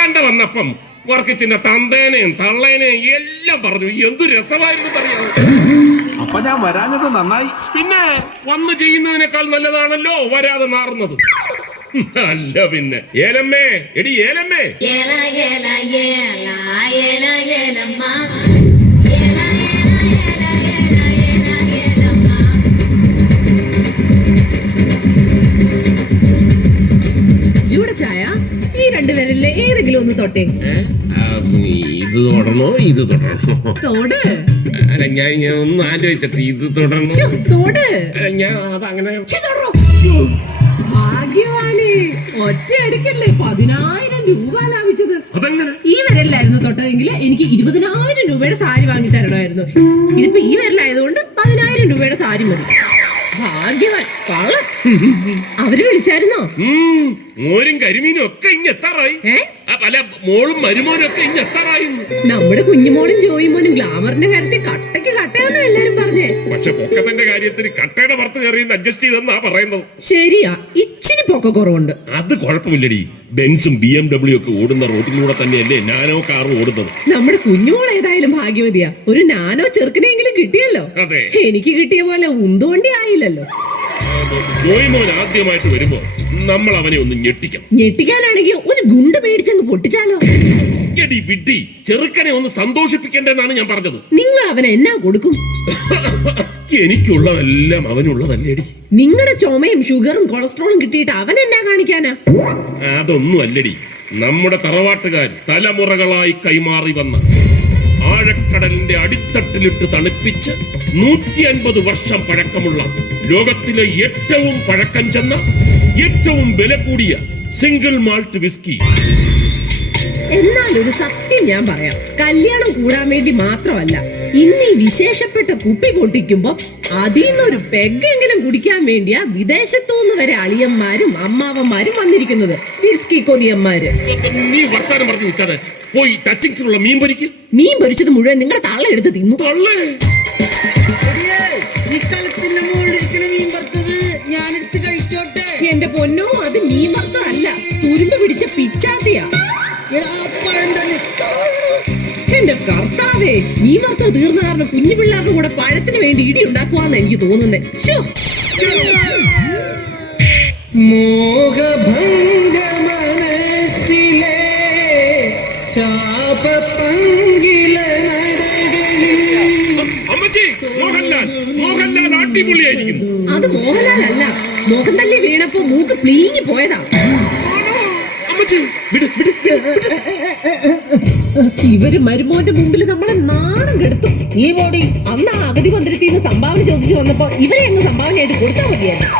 വരാണ്ട വന്നപ്പം വർക്കിച്ചിന്റെ തന്തേനെയും തള്ളേനെയും എല്ലാം പറഞ്ഞു. എന്തു രസമായിരുന്നു അറിയാം. അപ്പൊ ഞാൻ വരാഞ്ഞത് നന്നായി. പിന്നെ വന്ന് ചെയ്യുന്നതിനേക്കാൾ നല്ലതാണല്ലോ വരാതെ നാറുന്നത്. അല്ല പിന്നെ ഏലമ്മേ, എടി ഏലമ്മേ, ചായ ഈ രണ്ടുപേരല്ലേ ഏതെങ്കിലും ഒന്ന് തൊട്ടേ. ഇത് തൊടണോ ഇത് തൊടണോ? തോട്. അല്ല ഞാൻ ഒന്ന് ആലോചിച്ചിട്ട് ഇത് തൊടണോ തോട്. ഞാൻ അതങ്ങനെ. ഭാഗ്യവാനെ, ഒറ്റ അടിക്കല്ലേ 10,000 രൂപ ലാഭിച്ചത്. അതെങ്ങനെ? ഈ വിരലിലായിരുന്നു തൊട്ടതെങ്കിൽ എനിക്ക് 20,000 രൂപയുടെ സാരി വാങ്ങി തരണമായിരുന്നു. ഇതിപ്പോ ഈ വിരലായതുകൊണ്ട് 10,000 രൂപയുടെ സാരി മതി. ഭാഗ്യവാൻ കള്ള. അവര് വിളിച്ചായിരുന്നോ? മോരും കരിമീനും ഒക്കെ ഇങ്ങെത്താറായി. പല മോളും മരുമോനും ഒക്കെ ഇങ്ങെത്താറായി. നമ്മുടെ കുഞ്ഞുമോളും ജോയിമോനും ഗ്ലാമറിന്റെ കാര്യത്തിൽ കട്ടയ്ക്ക് കട്ടയാണെന്ന് എല്ലാരും പറഞ്ഞേ. പക്ഷെ പൊക്കത്തിന്റെ കാര്യത്തിന് കട്ടയുടെ പുറത്ത് കയറിയെന്ന് അഡ്ജസ്റ്റ് ചെയ്തെന്നാ പറയുന്നത്. ശരിയാ, ഇച്ചിരി പൊക്ക കുറവുണ്ട്. അത് കുഴപ്പമില്ലടി. ബെൻസും BMW ഒക്കെ ഓടുന്ന റോഡിലൂടെ തന്നെയല്ലേ നാനോ കാറും ഓടുന്നത്. നമ്മുടെ കുഞ്ഞുമോൾ ഏതായാലും ഭാഗ്യവതിയാ. ഒരു നാനോ ചെറുക്കനെങ്കിലും കിട്ടിയല്ലോ. അതെ, എനിക്ക് കിട്ടിയ പോലെ ഉന്തുവണ്ടി ആയില്ലല്ലോ. ജോയിമോൻ ആദ്യമായിട്ട് വരുമ്പോ നമ്മൾ അവനെ ഒന്ന് ഞെട്ടിക്കണം. ഞെട്ടിക്കാനാണെങ്കിൽ ഒരു ഗുണ്ട് മേടിച്ചങ്ങ് പൊട്ടിച്ചാലോ? എടി വിഡ്ഢി, ചെറുക്കനെ ഒന്ന് സന്തോഷിപ്പിക്കണ്ടെന്നാണ് ഞാൻ പറഞ്ഞത്. നിങ്ങൾ അവനെ എന്നാ കൊടുക്കും? എനിക്കുള്ളതെല്ലാം അവനുള്ളതല്ലേടി. നിങ്ങളുടെ ചുമയും ഷുഗറും കൊളസ്ട്രോളും കിട്ടിയിട്ട് അവൻ എന്നാ കാണിക്കാനാ? അതൊന്നും അല്ലടി. നമ്മുടെ തറവാട്ടുകാർ തലമുറകളായി കൈമാറി വന്ന ആഴക്കടലിന്റെ അടിത്തട്ടിലിട്ട് തണുപ്പിച്ച് 150 വർഷം പഴക്കമുള്ള ലോകത്തിലെ ഏറ്റവും പഴക്കം ചെന്ന ഏറ്റവും വില കൂടിയ സിംഗിൾ മാൾട്ട് വിസ്കി. എന്നാൽ ഒരു സത്യം ഞാൻ പറയാം, കല്യാണം കൂടാൻ വേണ്ടി മാത്രമല്ല, ഇന്ന് ഈ വിശേഷപ്പെട്ട കുപ്പി പൊട്ടിക്കുമ്പോ അതിന്നൊരു പെഗ്ഗെങ്കിലും കുടിക്കാൻ വേണ്ടിയാ വിദേശത്തുനിന്ന് വരെ അളിയന്മാരും അമ്മാവന്മാരും വന്നിരിക്കുന്നത്. വിസ്കി കൊതിയന്മാര്. നീ വർത്താനം പറഞ്ഞു നിൽക്കാതെ പോയി ടച്ചിങ്സിലുള്ള മീൻ പൊരിക്ക്. മീൻ പൊരിച്ചത് മുഴുവൻ നിങ്ങളുടെ തള്ള എടുത്ത് തിന്നു. തള്ളേ, എന്റെ പൊന്നോ, അത് മീൻ വറുത്തതല്ല, തുരുമ്പ് പിടിച്ച പിച്ചാത്തിയാ. എന്റെ കർത്താവേ, മീൻ വറുത്തത് തീർന്ന കാരണം കുഞ്ഞു പിള്ളേരുടെ കൂടെ പഴത്തിന് വേണ്ടി ഇടി ഉണ്ടാക്കുവാന്ന് എനിക്ക് തോന്നുന്നേ. അത് മോഹൻലാൽ അല്ല, മോഹൻലാലി വീണപ്പോ മൂക്ക് പ്ലീങ്ങി പോയതാ. ഇവര് മരുമോന്റെ മുമ്പിൽ നമ്മളെ നാണം കെടുത്തും. ഈ ബോഡി അന്ന് അഗതി മന്ദിരത്തിൽ നിന്ന് സംഭാവന ചോദിച്ചു വന്നപ്പോ ഇവരെ അങ്ങ് സംഭാവനയായിട്ട് കൊടുത്താൽ മതിയായിരുന്നു.